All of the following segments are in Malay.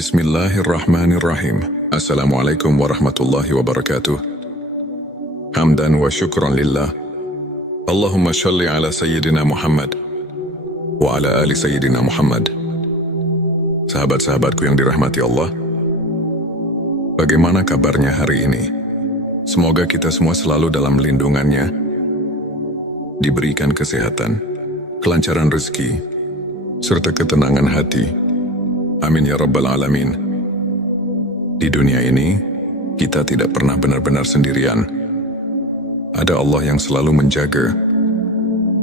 Bismillahirrahmanirrahim. Assalamualaikum warahmatullahi wabarakatuh. Hamdan wa syukran lillah. Allahumma shalli ala Sayyidina Muhammad wa ala ali Sayyidina Muhammad. Sahabat-sahabatku yang dirahmati Allah, bagaimana kabarnya hari ini? Semoga kita semua selalu dalam lindungannya, diberikan kesehatan, kelancaran rezeki, serta ketenangan hati. Amin ya rabbal alamin. Di dunia ini, kita tidak pernah benar-benar sendirian. Ada Allah yang selalu menjaga.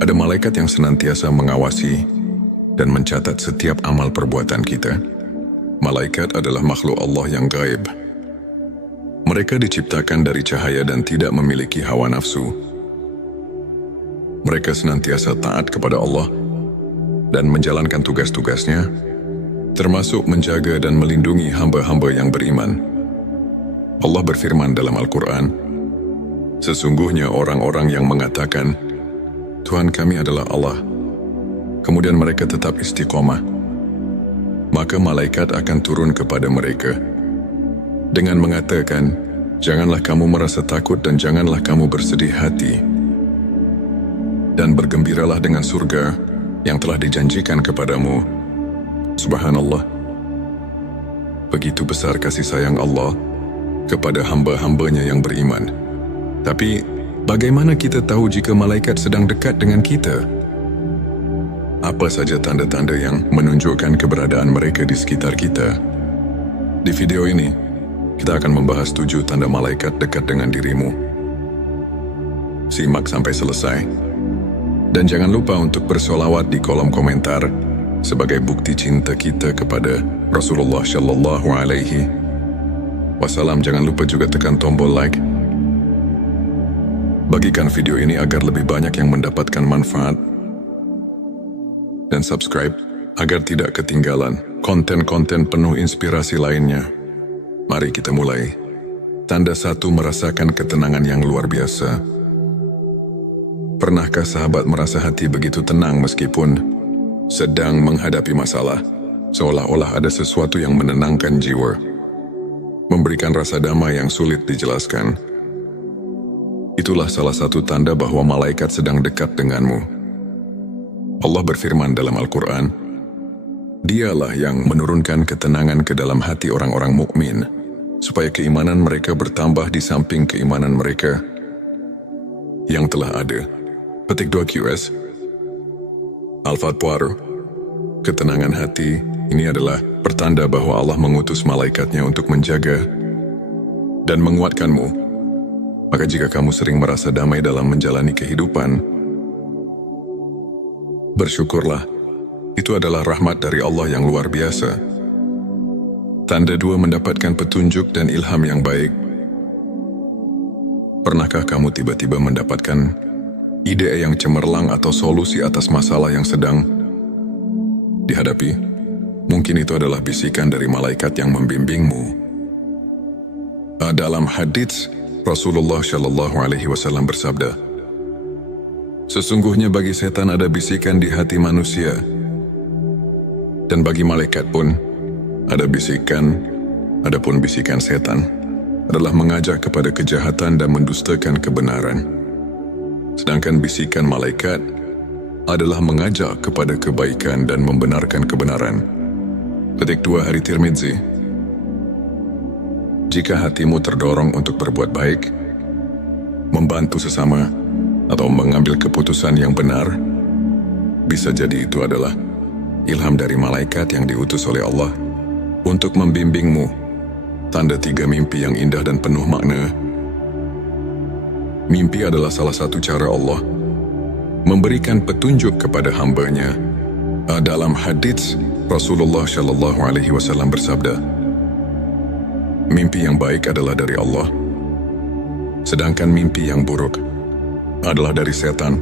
Ada malaikat yang senantiasa mengawasi dan mencatat setiap amal perbuatan kita. Malaikat adalah makhluk Allah yang gaib. Mereka diciptakan dari cahaya dan tidak memiliki hawa nafsu. Mereka senantiasa taat kepada Allah dan menjalankan tugas-tugasnya, termasuk menjaga dan melindungi hamba-hamba yang beriman. Allah berfirman dalam Al-Quran, sesungguhnya orang-orang yang mengatakan, Tuhan kami adalah Allah, kemudian mereka tetap istiqomah, maka malaikat akan turun kepada mereka dengan mengatakan, janganlah kamu merasa takut dan janganlah kamu bersedih hati, dan bergembiralah dengan surga yang telah dijanjikan kepadamu. Subhanallah. Begitu besar kasih sayang Allah kepada hamba-hambanya yang beriman. Tapi, bagaimana kita tahu jika malaikat sedang dekat dengan kita? Apa saja tanda-tanda yang menunjukkan keberadaan mereka di sekitar kita? Di video ini, kita akan membahas 7 tanda malaikat dekat dengan dirimu. Simak sampai selesai. Dan jangan lupa untuk bersolawat di kolom komentar sebagai bukti cinta kita kepada Rasulullah Shallallahu Alaihi Wasallam. Jangan lupa juga tekan tombol like. Bagikan video ini agar lebih banyak yang mendapatkan manfaat. Dan subscribe agar tidak ketinggalan konten-konten penuh inspirasi lainnya. Mari kita mulai. Tanda 1, merasakan ketenangan yang luar biasa. Pernahkah sahabat merasa hati begitu tenang meskipun sedang menghadapi masalah, seolah-olah ada sesuatu yang menenangkan jiwa, memberikan rasa damai yang sulit dijelaskan? Itulah salah satu tanda bahwa malaikat sedang dekat denganmu. Allah berfirman dalam Al-Quran, Dialah yang menurunkan ketenangan ke dalam hati orang-orang mukmin, supaya keimanan mereka bertambah di samping keimanan mereka yang telah ada. Petik 2 QS Al-Fatwar. Ketenangan hati ini adalah pertanda bahwa Allah mengutus malaikatnya untuk menjaga dan menguatkanmu. Maka jika kamu sering merasa damai dalam menjalani kehidupan, bersyukurlah. Itu adalah rahmat dari Allah yang luar biasa. Tanda 2, mendapatkan petunjuk dan ilham yang baik. Pernahkah kamu tiba-tiba mendapatkan ide yang cemerlang atau solusi atas masalah yang sedang dihadapi? Mungkin itu adalah bisikan dari malaikat yang membimbingmu. Dalam hadits, Rasulullah Shallallahu Alaihi Wasallam bersabda, sesungguhnya bagi setan ada bisikan di hati manusia, dan bagi malaikat pun ada bisikan. Adapun bisikan setan adalah mengajak kepada kejahatan dan mendustakan kebenaran. Sedangkan bisikan malaikat adalah mengajak kepada kebaikan dan membenarkan kebenaran. Petik 2 Hari Tirmidzi. Jika hatimu terdorong untuk berbuat baik, membantu sesama, atau mengambil keputusan yang benar, bisa jadi itu adalah ilham dari malaikat yang diutus oleh Allah untuk membimbingmu. Tanda 3, mimpi yang indah dan penuh makna. Mimpi adalah salah satu cara Allah memberikan petunjuk kepada hambanya. Dalam hadits, Rasulullah Shallallahu Alaihi Wasallam bersabda, mimpi yang baik adalah dari Allah, sedangkan mimpi yang buruk adalah dari setan.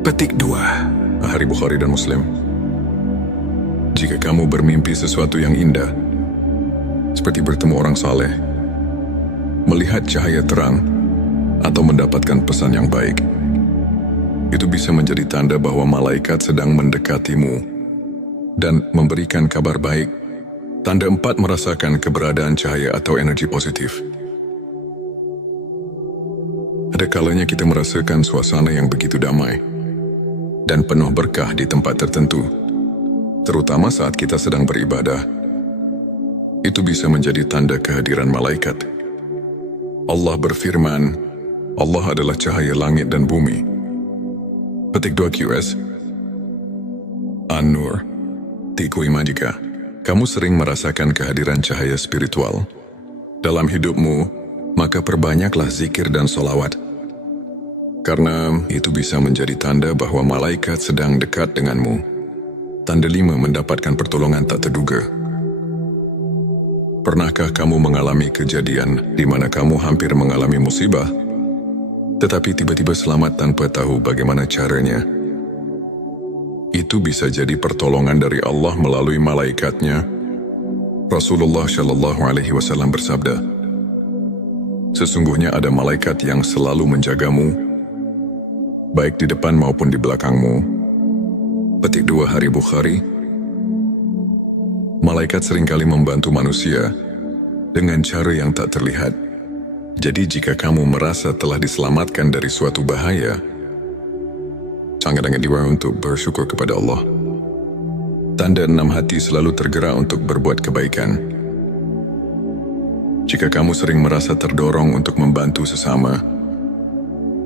Petik 2 Hari Bukhari dan Muslim. Jika kamu bermimpi sesuatu yang indah, seperti bertemu orang saleh, melihat cahaya terang, atau mendapatkan pesan yang baik, itu bisa menjadi tanda bahwa malaikat sedang mendekatimu dan memberikan kabar baik. Tanda 4 merasakan keberadaan cahaya atau energi positif. Ada kalanya kita merasakan suasana yang begitu damai dan penuh berkah di tempat tertentu, terutama saat kita sedang beribadah. Itu bisa menjadi tanda kehadiran malaikat. Allah berfirman, Allah adalah cahaya langit dan bumi. Petik 2 QS An-Nur 3 jika kamu sering merasakan kehadiran cahaya spiritual dalam hidupmu, maka perbanyaklah zikir dan solawat. Karena itu bisa menjadi tanda bahwa malaikat sedang dekat denganmu. Tanda 5 mendapatkan pertolongan tak terduga. Pernahkah kamu mengalami kejadian di mana kamu hampir mengalami musibah, tetapi tiba-tiba selamat tanpa tahu bagaimana caranya? Itu bisa jadi pertolongan dari Allah melalui malaikatnya. Rasulullah Shallallahu Alaihi Wasallam bersabda, sesungguhnya ada malaikat yang selalu menjagamu, baik di depan maupun di belakangmu. Petik 2 Hari Bukhari. Malaikat seringkali membantu manusia dengan cara yang tak terlihat. Jadi jika kamu merasa telah diselamatkan dari suatu bahaya, sangat-sangat diwajibkan untuk bersyukur kepada Allah. Tanda 6 hati selalu tergerak untuk berbuat kebaikan. Jika kamu sering merasa terdorong untuk membantu sesama,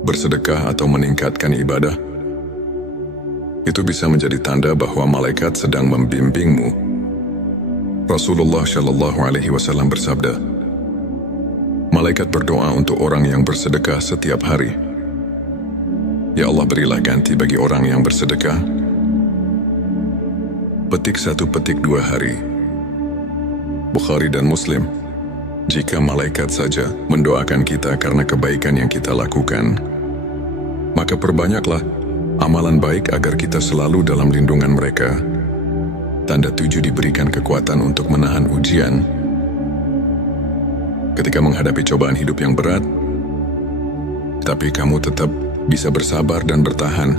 bersedekah atau meningkatkan ibadah, itu bisa menjadi tanda bahwa malaikat sedang membimbingmu. Rasulullah Shallallahu Alaihi Wasallam bersabda, malaikat berdoa untuk orang yang bersedekah setiap hari. Ya Allah, berilah ganti bagi orang yang bersedekah. Petik 1 petik 2 hari. Bukhari dan Muslim. Jika malaikat saja mendoakan kita karena kebaikan yang kita lakukan, maka perbanyaklah amalan baik agar kita selalu dalam lindungan mereka. Tanda 7 diberikan kekuatan untuk menahan ujian. Ketika menghadapi cobaan hidup yang berat, tapi kamu tetap bisa bersabar dan bertahan,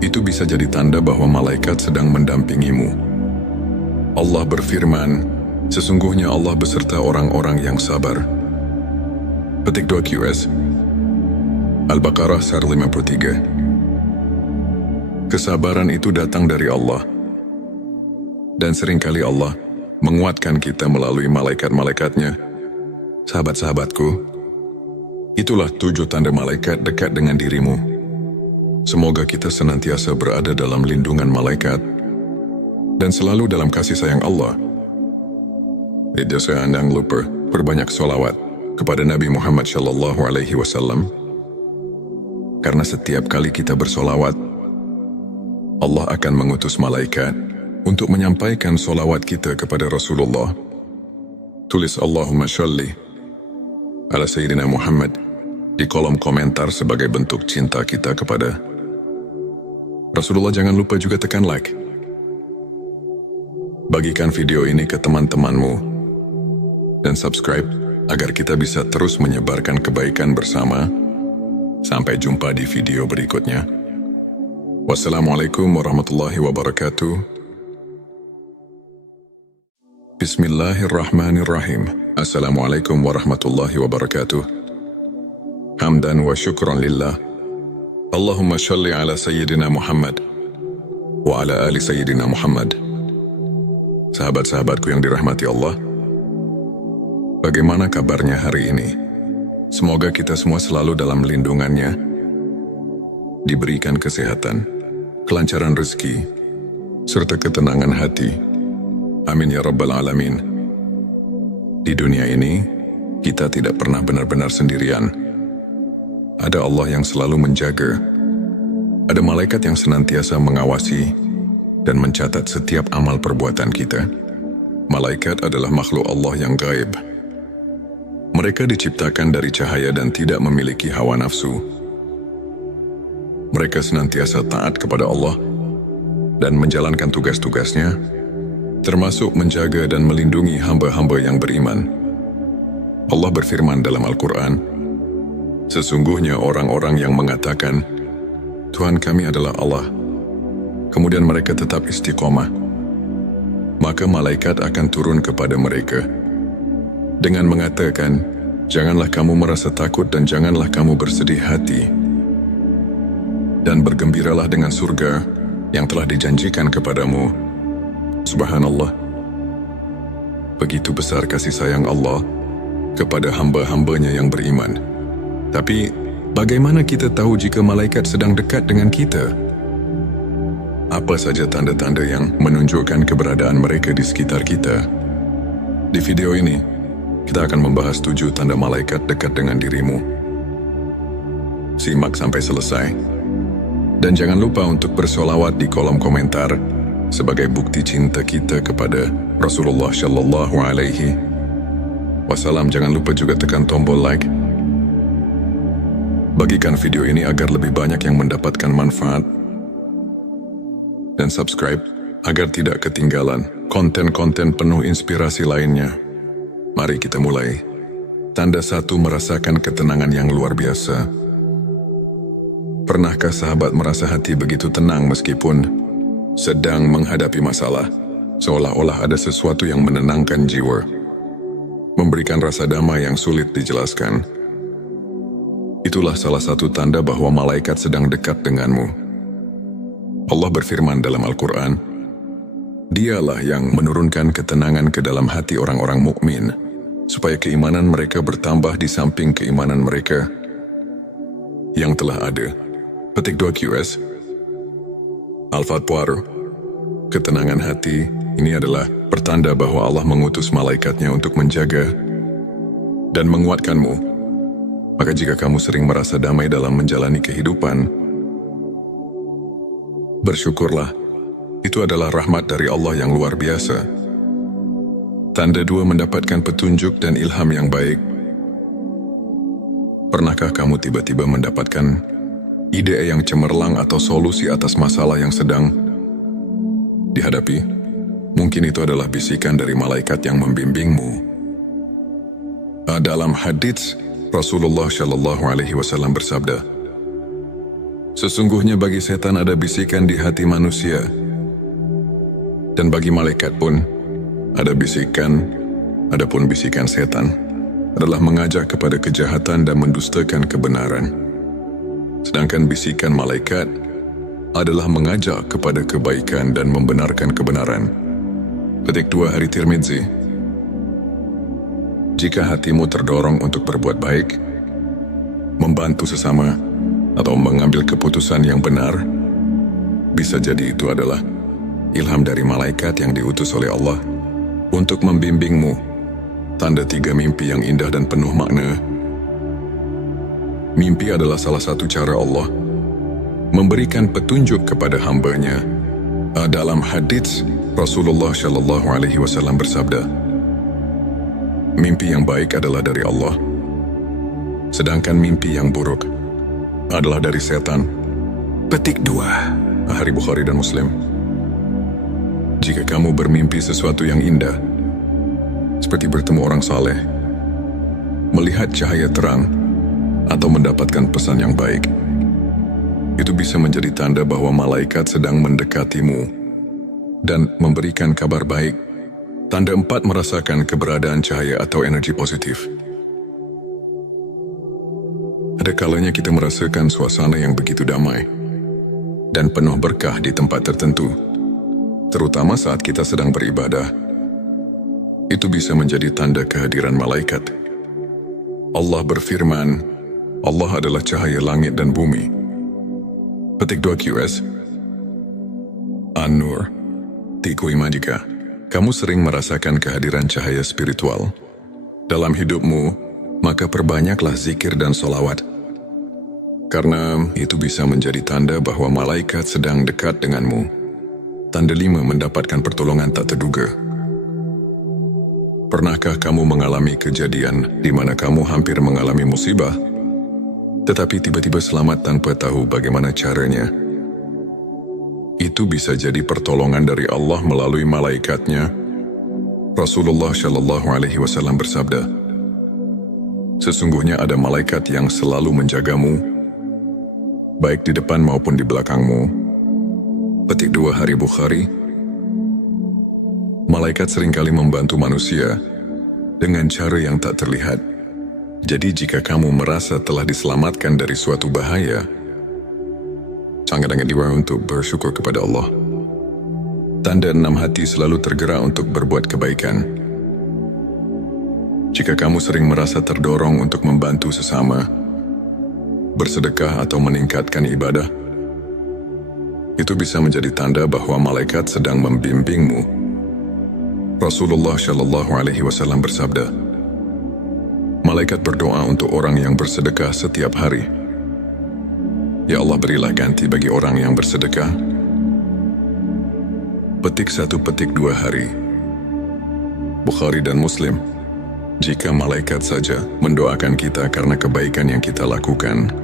itu bisa jadi tanda bahwa malaikat sedang mendampingimu. Allah berfirman, sesungguhnya Allah beserta orang-orang yang sabar. Petik 2 QS Al-Baqarah 53. Kesabaran itu datang dari Allah, dan seringkali Allah menguatkan kita melalui malaikat-malaikatnya. Sahabat-sahabatku, itulah 7 tanda malaikat dekat dengan dirimu. Semoga kita senantiasa berada dalam lindungan malaikat dan selalu dalam kasih sayang Allah. Jangan lupa perbanyak sholawat kepada Nabi Muhammad Shallallahu Alaihi Wasallam. Karena setiap kali kita bersolawat, Allah akan mengutus malaikat untuk menyampaikan sholawat kita kepada Rasulullah. Tulis Allahumma sholli ala Sayyidina Muhammad di kolom komentar sebagai bentuk cinta kita kepada Rasulullah. Jangan lupa juga tekan like. Bagikan video ini ke teman-temanmu dan subscribe agar kita bisa terus menyebarkan kebaikan bersama. Sampai jumpa di video berikutnya. Wassalamualaikum warahmatullahi wabarakatuh. Bismillahirrahmanirrahim. Assalamualaikum warahmatullahi wabarakatuh. Hamdan wa syukran lillah. Allahumma shalli ala Sayyidina Muhammad wa ala ali Sayyidina Muhammad. Sahabat-sahabatku yang dirahmati Allah, bagaimana kabarnya hari ini? Semoga kita semua selalu dalam lindungannya, diberikan kesehatan, kelancaran rezeki, serta ketenangan hati. Amin ya Rabbal Alamin. Di dunia ini, kita tidak pernah benar-benar sendirian. Ada Allah yang selalu menjaga. Ada malaikat yang senantiasa mengawasi dan mencatat setiap amal perbuatan kita. Malaikat adalah makhluk Allah yang gaib. Mereka diciptakan dari cahaya dan tidak memiliki hawa nafsu. Mereka senantiasa taat kepada Allah dan menjalankan tugas-tugasnya, termasuk menjaga dan melindungi hamba-hamba yang beriman. Allah berfirman dalam Al-Quran, sesungguhnya orang-orang yang mengatakan, Tuhan kami adalah Allah, kemudian mereka tetap istiqomah, maka malaikat akan turun kepada mereka dengan mengatakan, "Janganlah kamu merasa takut dan janganlah kamu bersedih hati. Dan bergembiralah dengan surga yang telah dijanjikan kepadamu." Subhanallah. Begitu besar kasih sayang Allah kepada hamba-hambanya yang beriman. Tapi, bagaimana kita tahu jika malaikat sedang dekat dengan kita? Apa saja tanda-tanda yang menunjukkan keberadaan mereka di sekitar kita? Di video ini, kita akan membahas 7 tanda malaikat dekat dengan dirimu. Simak sampai selesai. Dan jangan lupa untuk bersolawat di kolom komentar sebagai bukti cinta kita kepada Rasulullah Shallallahu Alaihi Wasallam. Jangan lupa juga tekan tombol like. Bagikan video ini agar lebih banyak yang mendapatkan manfaat. Dan subscribe agar tidak ketinggalan konten-konten penuh inspirasi lainnya. Mari kita mulai. Tanda 1, merasakan ketenangan yang luar biasa. Pernahkah sahabat merasa hati begitu tenang meskipun sedang menghadapi masalah? Seolah-olah ada sesuatu yang menenangkan jiwa, memberikan rasa damai yang sulit dijelaskan. Itulah salah satu tanda bahwa malaikat sedang dekat denganmu. Allah berfirman dalam Al-Quran, "Dialah yang menurunkan ketenangan ke dalam hati orang-orang mukmin, supaya keimanan mereka bertambah di samping keimanan mereka yang telah ada." Petik 2 QS. Al-Fatwar. Ketenangan hati ini adalah pertanda bahwa Allah mengutus malaikatnya untuk menjaga dan menguatkanmu. Maka jika kamu sering merasa damai dalam menjalani kehidupan, bersyukurlah. Itu adalah rahmat dari Allah yang luar biasa. Tanda 2, mendapatkan petunjuk dan ilham yang baik. Pernahkah kamu tiba-tiba mendapatkan ide yang cemerlang atau solusi atas masalah yang sedang dihadapi? Mungkin itu adalah bisikan dari malaikat yang membimbingmu. Dalam hadits, Rasulullah Shallallahu Alaihi Wasallam bersabda, "Sesungguhnya bagi setan ada bisikan di hati manusia, dan bagi malaikat pun ada bisikan. Adapun bisikan setan adalah mengajak kepada kejahatan dan mendustakan kebenaran. Sedangkan bisikan malaikat adalah mengajak kepada kebaikan dan membenarkan kebenaran." Petik 2 Hari Tirmidzi. Jika hatimu terdorong untuk berbuat baik, membantu sesama, atau mengambil keputusan yang benar, bisa jadi itu adalah ilham dari malaikat yang diutus oleh Allah untuk membimbingmu. Tanda 3, mimpi yang indah dan penuh makna. Mimpi adalah salah satu cara Allah memberikan petunjuk kepada hambanya. Dalam hadits, Rasulullah Shallallahu Alaihi Wasallam bersabda, "Mimpi yang baik adalah dari Allah, sedangkan mimpi yang buruk adalah dari setan." Petik 2 Hari Bukhari dan Muslim. Jika kamu bermimpi sesuatu yang indah, seperti bertemu orang saleh, melihat cahaya terang, atau mendapatkan pesan yang baik, itu bisa menjadi tanda bahwa malaikat sedang mendekatimu dan memberikan kabar baik. Tanda 4, merasakan keberadaan cahaya atau energi positif. Ada kalanya kita merasakan suasana yang begitu damai dan penuh berkah di tempat tertentu, terutama saat kita sedang beribadah. Itu bisa menjadi tanda kehadiran malaikat. Allah berfirman, "Allah adalah cahaya langit dan bumi." Petik 2 QS. An-Nur. Tiku iman. Jika kamu sering merasakan kehadiran cahaya spiritual dalam hidupmu, maka perbanyaklah zikir dan solawat. Karena itu bisa menjadi tanda bahwa malaikat sedang dekat denganmu. Tanda 5, mendapatkan pertolongan tak terduga. Pernahkah kamu mengalami kejadian di mana kamu hampir mengalami musibah, tetapi tiba-tiba selamat tanpa tahu bagaimana caranya? Itu bisa jadi pertolongan dari Allah melalui malaikatnya. Rasulullah Shallallahu Alaihi Wasallam bersabda, "Sesungguhnya ada malaikat yang selalu menjagamu, baik di depan maupun di belakangmu." Petik 2 Hari Bukhari. Malaikat seringkali membantu manusia dengan cara yang tak terlihat. Jadi jika kamu merasa telah diselamatkan dari suatu bahaya, sangat-sangat diwajibkan untuk bersyukur kepada Allah. Tanda 6 hati selalu tergerak untuk berbuat kebaikan. Jika kamu sering merasa terdorong untuk membantu sesama, bersedekah atau meningkatkan ibadah, itu bisa menjadi tanda bahwa malaikat sedang membimbingmu. Rasulullah Shallallahu Alaihi Wasallam bersabda, malaikat berdoa untuk orang yang bersedekah setiap hari. Ya Allah, berilah ganti bagi orang yang bersedekah. Petik 1, petik 2 hari. Bukhari dan Muslim. Jika malaikat saja mendoakan kita karena kebaikan yang kita lakukan,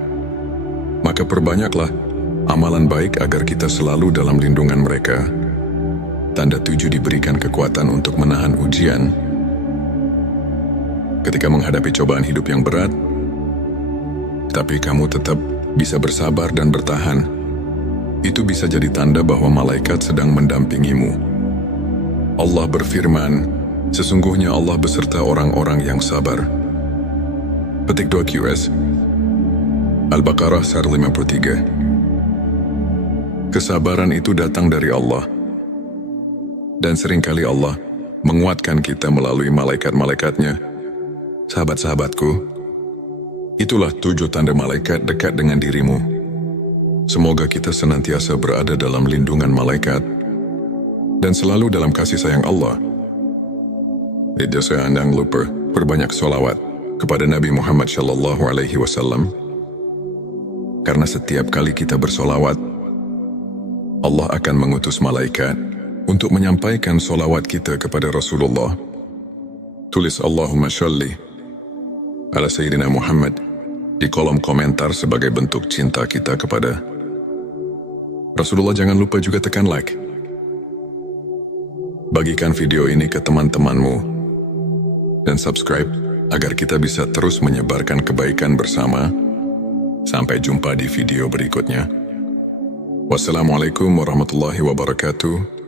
maka perbanyaklah amalan baik agar kita selalu dalam lindungan mereka. Tanda 7, diberikan kekuatan untuk menahan ujian. Ketika menghadapi cobaan hidup yang berat, tapi kamu tetap bisa bersabar dan bertahan, itu bisa jadi tanda bahwa malaikat sedang mendampingimu. Allah berfirman, sesungguhnya Allah beserta orang-orang yang sabar. Petik 2 QS Al-Baqarah 53. Kesabaran itu datang dari Allah. Dan seringkali Allah menguatkan kita melalui malaikat-malaikatnya. Sahabat-sahabatku, itulah 7 tanda malaikat dekat dengan dirimu. Semoga kita senantiasa berada dalam lindungan malaikat dan selalu dalam kasih sayang Allah. Jangan lupa perbanyak sholawat kepada Nabi Muhammad Shallallahu Alaihi Wasallam. Karena setiap kali kita bersolawat, Allah akan mengutus malaikat untuk menyampaikan solawat kita kepada Rasulullah. Tulis Allahumma sholli ala Sayyidina Muhammad di kolom komentar sebagai bentuk cinta kita kepada Rasulullah. Jangan lupa juga tekan like. Bagikan video ini ke teman-temanmu dan subscribe agar kita bisa terus menyebarkan kebaikan bersama. Sampai jumpa di video berikutnya. Wassalamualaikum warahmatullahi wabarakatuh.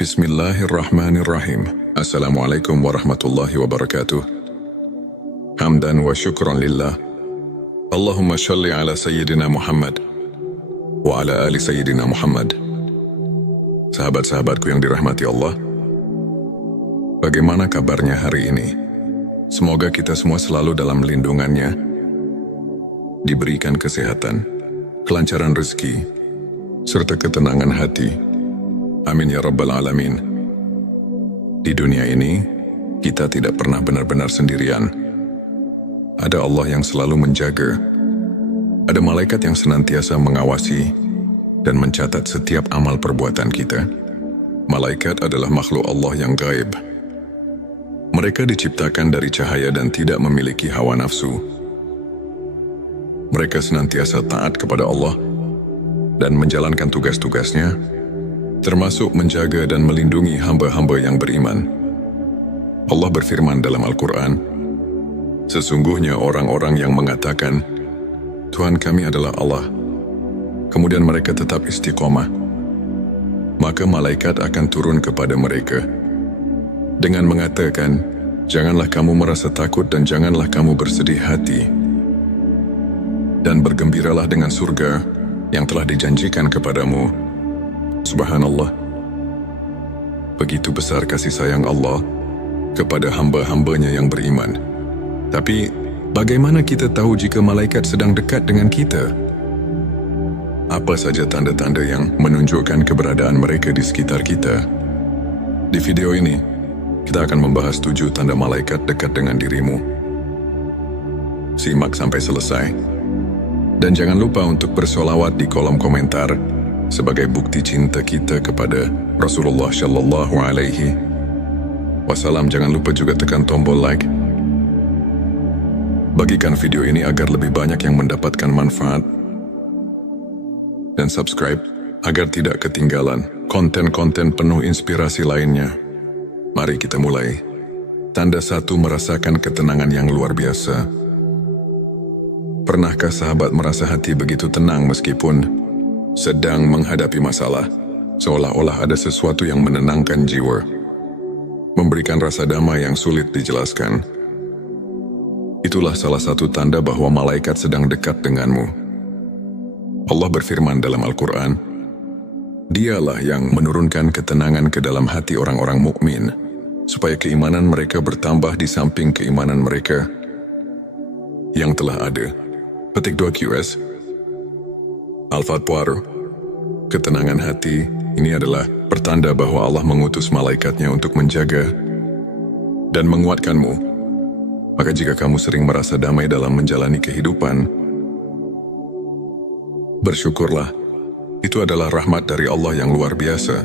Bismillahirrahmanirrahim. Assalamualaikum warahmatullahi wabarakatuh. Hamdan wa syukran lillah. Allahumma sholli ala Sayyidina Muhammad wa ala ali Sayyidina Muhammad. Sahabat-sahabatku yang dirahmati Allah, bagaimana kabarnya hari ini? Semoga kita semua selalu dalam lindungannya, diberikan kesehatan, kelancaran rezeki, serta ketenangan hati. Amin ya Rabbal Alamin. Di dunia ini, kita tidak pernah benar-benar sendirian. Ada Allah yang selalu menjaga. Ada malaikat yang senantiasa mengawasi dan mencatat setiap amal perbuatan kita. Malaikat adalah makhluk Allah yang gaib. Mereka diciptakan dari cahaya dan tidak memiliki hawa nafsu. Mereka senantiasa taat kepada Allah dan menjalankan tugas-tugasnya, termasuk menjaga dan melindungi hamba-hamba yang beriman. Allah berfirman dalam Al-Quran, sesungguhnya orang-orang yang mengatakan, Tuhan kami adalah Allah, kemudian mereka tetap istiqomah, maka malaikat akan turun kepada mereka dengan mengatakan, janganlah kamu merasa takut dan janganlah kamu bersedih hati, dan bergembiralah dengan surga yang telah dijanjikan kepadamu. Subhanallah. Begitu besar kasih sayang Allah kepada hamba-hambanya yang beriman. Tapi, bagaimana kita tahu jika malaikat sedang dekat dengan kita? Apa saja tanda-tanda yang menunjukkan keberadaan mereka di sekitar kita? Di video ini, kita akan membahas 7 tanda malaikat dekat dengan dirimu. Simak sampai selesai. Dan jangan lupa untuk bersolawat di kolom komentar sebagai bukti cinta kita kepada Rasulullah Shallallahu Alaihi Wasallam. Jangan lupa juga tekan tombol like. Bagikan video ini agar lebih banyak yang mendapatkan manfaat. Dan subscribe agar tidak ketinggalan konten-konten penuh inspirasi lainnya. Mari kita mulai. Tanda 1, merasakan ketenangan yang luar biasa. Pernahkah sahabat merasa hati begitu tenang meskipun sedang menghadapi masalah? seolah-olah ada sesuatu yang menenangkan jiwa, memberikan rasa damai yang sulit dijelaskan. Itulah salah satu tanda bahwa malaikat sedang dekat denganmu. Allah berfirman dalam Al-Quran, Dialah yang menurunkan ketenangan ke dalam hati orang-orang mukmin, supaya keimanan mereka bertambah di samping keimanan mereka yang telah ada. Petik 2 QS. Al-Fatwar, ketenangan hati ini adalah pertanda bahwa Allah mengutus malaikatnya untuk menjaga dan menguatkanmu. Maka jika kamu sering merasa damai dalam menjalani kehidupan, bersyukurlah. Itu adalah rahmat dari Allah yang luar biasa.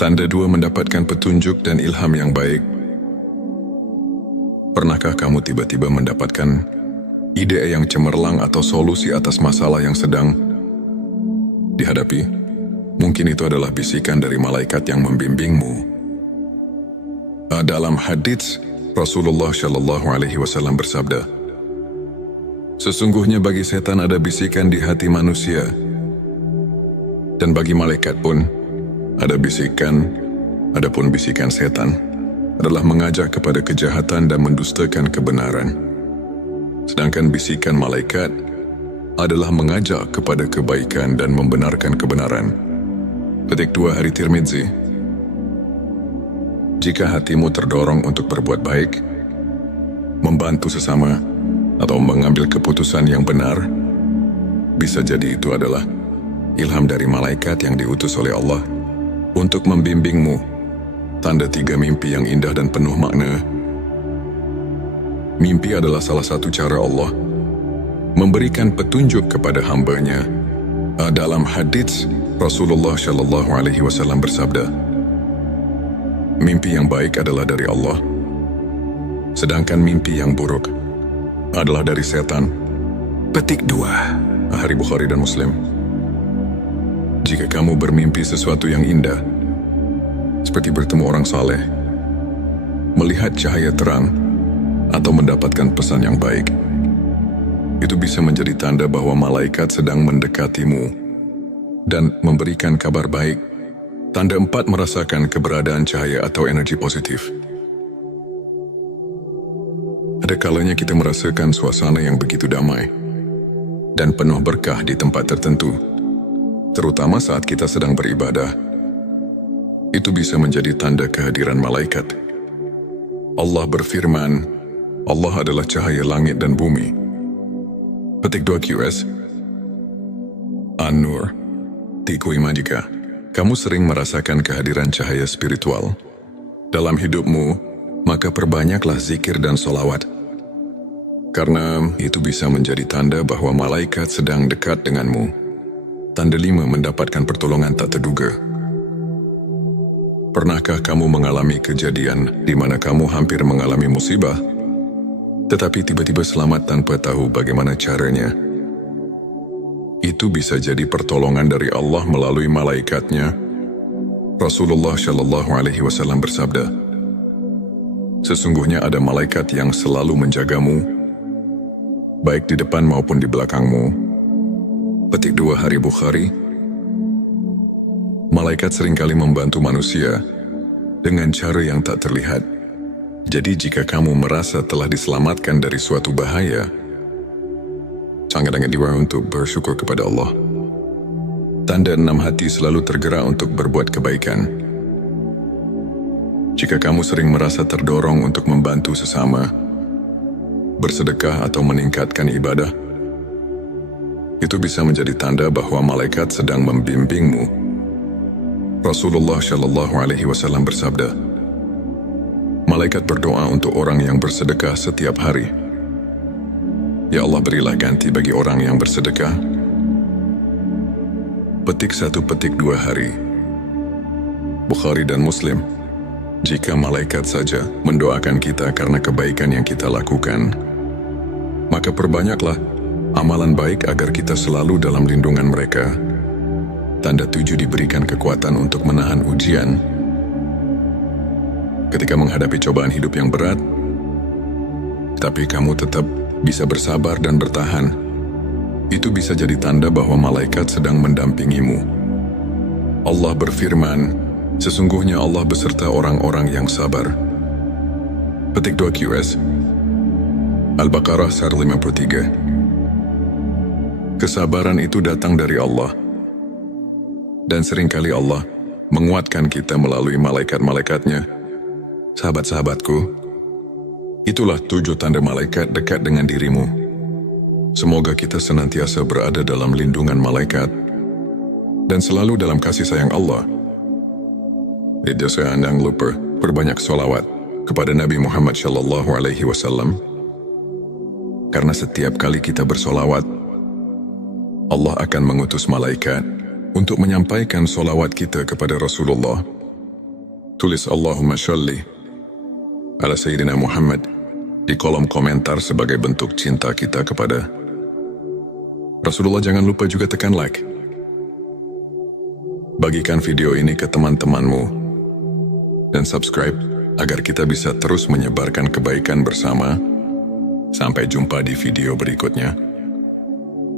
Tanda 2, mendapatkan petunjuk dan ilham yang baik. Pernahkah kamu tiba-tiba mendapatkan ide yang cemerlang atau solusi atas masalah yang sedang dihadapi? Mungkin itu adalah bisikan dari malaikat yang membimbingmu. Dalam hadits, Rasulullah Shallallahu Alaihi Wasallam bersabda, sesungguhnya bagi setan ada bisikan di hati manusia, dan bagi malaikat pun ada bisikan. Adapun bisikan setan adalah mengajak kepada kejahatan dan mendustakan kebenaran. Sedangkan bisikan malaikat adalah mengajak kepada kebaikan dan membenarkan kebenaran. Petik 2 Hari Tirmidzi. Jika hatimu terdorong untuk berbuat baik, membantu sesama, atau mengambil keputusan yang benar, bisa jadi itu adalah ilham dari malaikat yang diutus oleh Allah untuk membimbingmu. Tanda 3, mimpi yang indah dan penuh makna. Mimpi adalah salah satu cara Allah memberikan petunjuk kepada hamba-Nya. Dalam hadits, Rasulullah Shallallahu Alaihi Wasallam bersabda, mimpi yang baik adalah dari Allah, sedangkan mimpi yang buruk adalah dari setan. Petik 2 Hari Bukhari dan Muslim. Jika kamu bermimpi sesuatu yang indah, seperti bertemu orang saleh, melihat cahaya terang, atau mendapatkan pesan yang baik, itu bisa menjadi tanda bahwa malaikat sedang mendekatimu dan memberikan kabar baik. Tanda 4, merasakan keberadaan cahaya atau energi positif. Ada kalanya kita merasakan suasana yang begitu damai dan penuh berkah di tempat tertentu, terutama saat kita sedang beribadah. Itu bisa menjadi tanda kehadiran malaikat. Allah berfirman, Allah adalah cahaya langit dan bumi. Petik 2 QS. An-Nur. Tiku Ima. Jika kamu sering merasakan kehadiran cahaya spiritual dalam hidupmu, maka perbanyaklah zikir dan solawat. Karena itu bisa menjadi tanda bahwa malaikat sedang dekat denganmu. Tanda 5, mendapatkan pertolongan tak terduga. Pernahkah kamu mengalami kejadian di mana kamu hampir mengalami musibah, tetapi tiba-tiba selamat tanpa tahu bagaimana caranya? Itu bisa jadi pertolongan dari Allah melalui malaikatnya. Rasulullah Shallallahu Alaihi Wasallam bersabda, sesungguhnya ada malaikat yang selalu menjagamu, baik di depan maupun di belakangmu. Petik 2 Hari Bukhari. Malaikat seringkali membantu manusia dengan cara yang tak terlihat. Jadi jika kamu merasa telah diselamatkan dari suatu bahaya, sangat diwajib untuk bersyukur kepada Allah. Tanda 6, hati selalu tergerak untuk berbuat kebaikan. Jika kamu sering merasa terdorong untuk membantu sesama, bersedekah atau meningkatkan ibadah, itu bisa menjadi tanda bahwa malaikat sedang membimbingmu. Rasulullah Shallallahu Alaihi Wasallam bersabda, malaikat berdoa untuk orang yang bersedekah setiap hari. Ya Allah, berilah ganti bagi orang yang bersedekah. Petik 1, petik 2 Hari Bukhari dan Muslim. Jika malaikat saja mendoakan kita karena kebaikan yang kita lakukan, maka perbanyaklah amalan baik agar kita selalu dalam lindungan mereka. Tanda 7, diberikan kekuatan untuk menahan ujian. Ketika menghadapi cobaan hidup yang berat, tapi kamu tetap bisa bersabar dan bertahan, itu bisa jadi tanda bahwa malaikat sedang mendampingimu. Allah berfirman, sesungguhnya Allah beserta orang-orang yang sabar. Petik 2 QS Al-Baqarah 153. Kesabaran itu datang dari Allah. Dan seringkali Allah menguatkan kita melalui malaikat-malaikatnya. Sahabat-sahabatku, itulah 7 tanda malaikat dekat dengan dirimu. Semoga kita senantiasa berada dalam lindungan malaikat dan selalu dalam kasih sayang Allah. Jangan lupa perbanyak sholawat kepada Nabi Muhammad SAW. Karena setiap kali kita bersolawat, Allah akan mengutus malaikat untuk menyampaikan solawat kita kepada Rasulullah. Tulis Allahumma sholli ala Sayyidina Muhammad di kolom komentar sebagai bentuk cinta kita kepada Rasulullah. Jangan lupa juga tekan like. Bagikan video ini ke teman-temanmu dan subscribe agar kita bisa terus menyebarkan kebaikan bersama. Sampai jumpa di video berikutnya.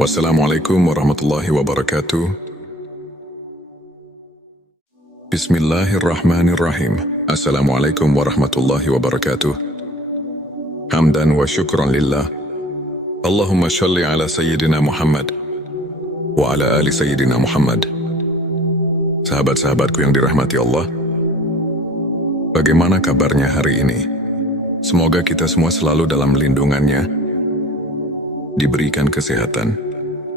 Wassalamualaikum warahmatullahi wabarakatuh. Bismillahirrahmanirrahim. Assalamualaikum warahmatullahi wabarakatuh. Hamdan wa syukran lillah. Allahumma sholli ala Sayyidina Muhammad wa ala ali Sayyidina Muhammad. Sahabat-sahabatku yang dirahmati Allah, bagaimana kabarnya hari ini? Semoga kita semua selalu dalam lindungannya, diberikan kesehatan,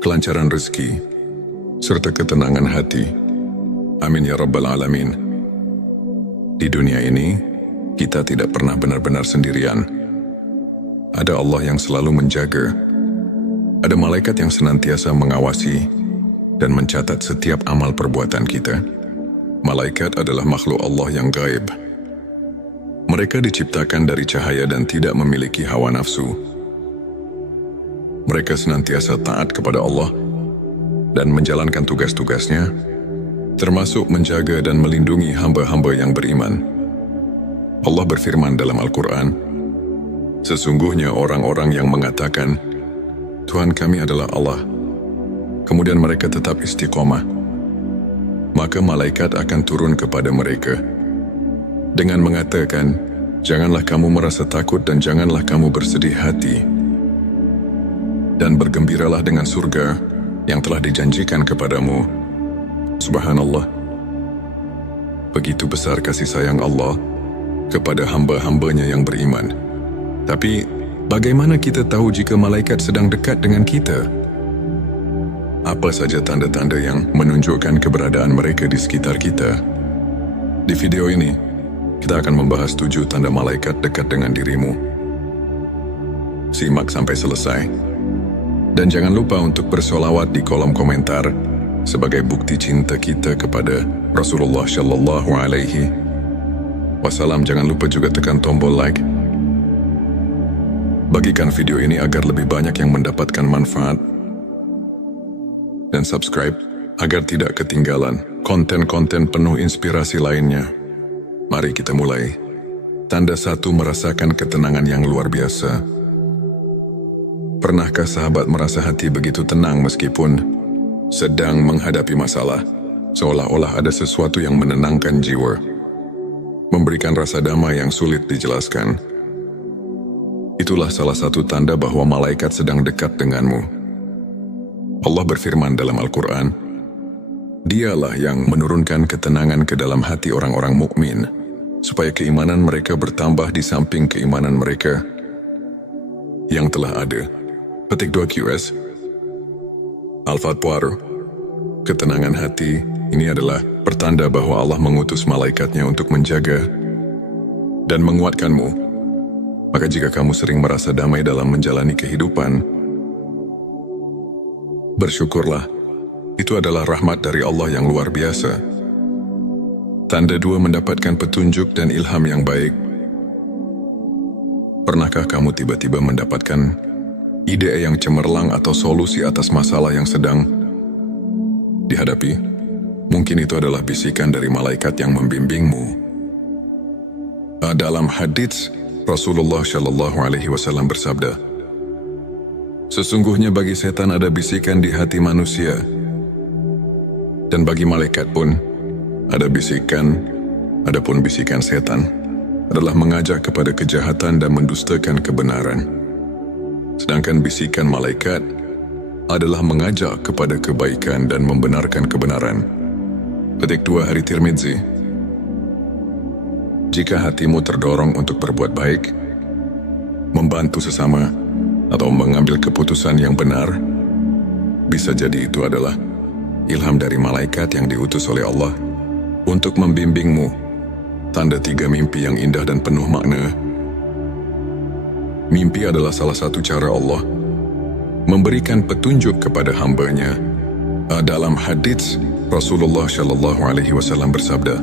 kelancaran rezeki, serta ketenangan hati. Amin ya rabbal alamin. Di dunia ini, kita tidak pernah benar-benar sendirian. Ada Allah yang selalu menjaga. Ada malaikat yang senantiasa mengawasi dan mencatat setiap amal perbuatan kita. Malaikat adalah makhluk Allah yang gaib. Mereka diciptakan dari cahaya dan tidak memiliki hawa nafsu. Mereka senantiasa taat kepada Allah dan menjalankan tugas-tugasnya, termasuk menjaga dan melindungi hamba-hamba yang beriman. Allah berfirman dalam Al-Quran, sesungguhnya orang-orang yang mengatakan, Tuhan kami adalah Allah, kemudian mereka tetap istiqomah, maka malaikat akan turun kepada mereka dengan mengatakan, janganlah kamu merasa takut dan janganlah kamu bersedih hati, dan bergembiralah dengan surga yang telah dijanjikan kepadamu. Subhanallah. Begitu besar kasih sayang Allah kepada hamba-hambanya yang beriman. Tapi, bagaimana kita tahu jika malaikat sedang dekat dengan kita? Apa saja tanda-tanda yang menunjukkan keberadaan mereka di sekitar kita? Di video ini, kita akan membahas 7 tanda malaikat dekat dengan dirimu. Simak sampai selesai. Dan jangan lupa untuk bersolawat di kolom komentar sebagai bukti cinta kita kepada Rasulullah Shallallahu Alaihi Wasallam. Jangan lupa juga tekan tombol like. Bagikan video ini agar lebih banyak yang mendapatkan manfaat. Dan subscribe agar tidak ketinggalan konten-konten penuh inspirasi lainnya. Mari kita mulai. Tanda 1, merasakan ketenangan yang luar biasa. Pernahkah sahabat merasa hati begitu tenang meskipun sedang menghadapi masalah? Seolah-olah ada sesuatu yang menenangkan jiwa, memberikan rasa damai yang sulit dijelaskan. Itulah salah satu tanda bahwa malaikat sedang dekat denganmu. Allah berfirman dalam Al-Quran, Dialah yang menurunkan ketenangan ke dalam hati orang-orang mukmin, supaya keimanan mereka bertambah di samping keimanan mereka yang telah ada. Petik 2 QS Al-Fatwar. Ketenangan hati ini adalah pertanda bahwa Allah mengutus malaikatnya untuk menjaga dan menguatkanmu. Maka jika kamu sering merasa damai dalam menjalani kehidupan, bersyukurlah. Itu adalah rahmat dari Allah yang luar biasa. Tanda 2, mendapatkan petunjuk dan ilham yang baik. Pernahkah kamu tiba-tiba mendapatkan ide yang cemerlang atau solusi atas masalah yang sedang dihadapi? Mungkin itu adalah bisikan dari malaikat yang membimbingmu. Dalam hadits, Rasulullah Shallallahu Alaihi Wasallam bersabda, sesungguhnya bagi setan ada bisikan di hati manusia, dan bagi malaikat pun ada bisikan, adapun bisikan setan adalah mengajak kepada kejahatan dan mendustakan kebenaran. Sedangkan bisikan malaikat adalah mengajak kepada kebaikan dan membenarkan kebenaran. Petik 2 Hari Tirmidzi. Jika hatimu terdorong untuk berbuat baik, membantu sesama, atau mengambil keputusan yang benar, bisa jadi itu adalah ilham dari malaikat yang diutus oleh Allah untuk membimbingmu. Tanda 3 mimpi yang indah dan penuh makna. Mimpi adalah salah satu cara Allah memberikan petunjuk kepada hamba-Nya. Dalam hadits, Rasulullah SAW bersabda,